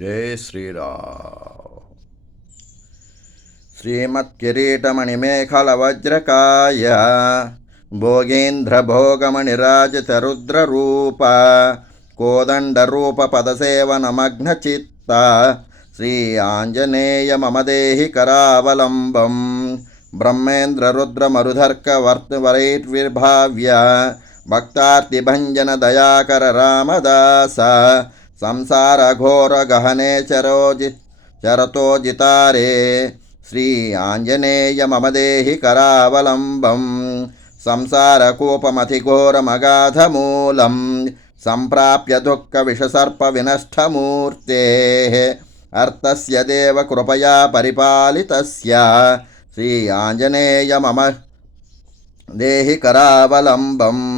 జై శ్రీరామ్. శ్రీమత్కిరీటమణిమేఖలవజ్రకాయ భోగేంద్రభోగమణిరాజితరుద్రరూప కోదండరూపపదసేవనమగ్నచిత్త శ్రీ ఆంజనేయ మమ దేహి కరావలంబం బ్రహ్మేంద్రరుద్రమరుధర్కవర్తవరైర్విర్భావ్య భక్తార్తిభంజన దయాకర संसार घोर संसारघोरगहने चरोजि चरतो जितारे श्री आंजनेय मम देहि करावलम्बम् संसारकोपमतिघोरमगाधमूलं सम्प्राप्य दुःखविषसर्पविनष्टमूर्तेः। अर्थस्य देव कृपया परिपालितस्य। श्री आञ्जनेय मम देहि करावलम्बम्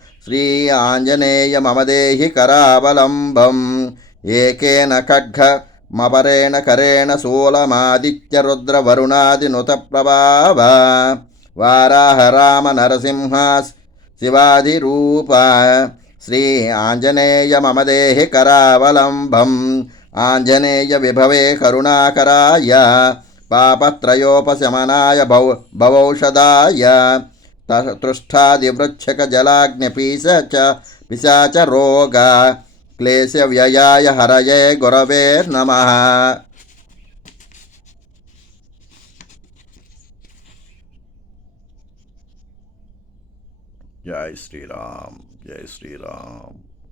ఆంజనేయ మమ దేహి కరావలంబం సంసారకూపమతిమజ్జన మోహితస్య భుజానిఖేద పరిహార వరాహ పరావధార లంఘాధిరాజ్యపాలన పరిపాలన నాశహేతో శ్రీ ఆంజనేయ మమ దేహి కరావలంబం ఏకేన ఖడ్గ మపరేణ కరేణ శూలమాదిత్యరుద్రవరుణాదినుత ప్రభావ వారాహ రామ నరసింహ శివాధిరూప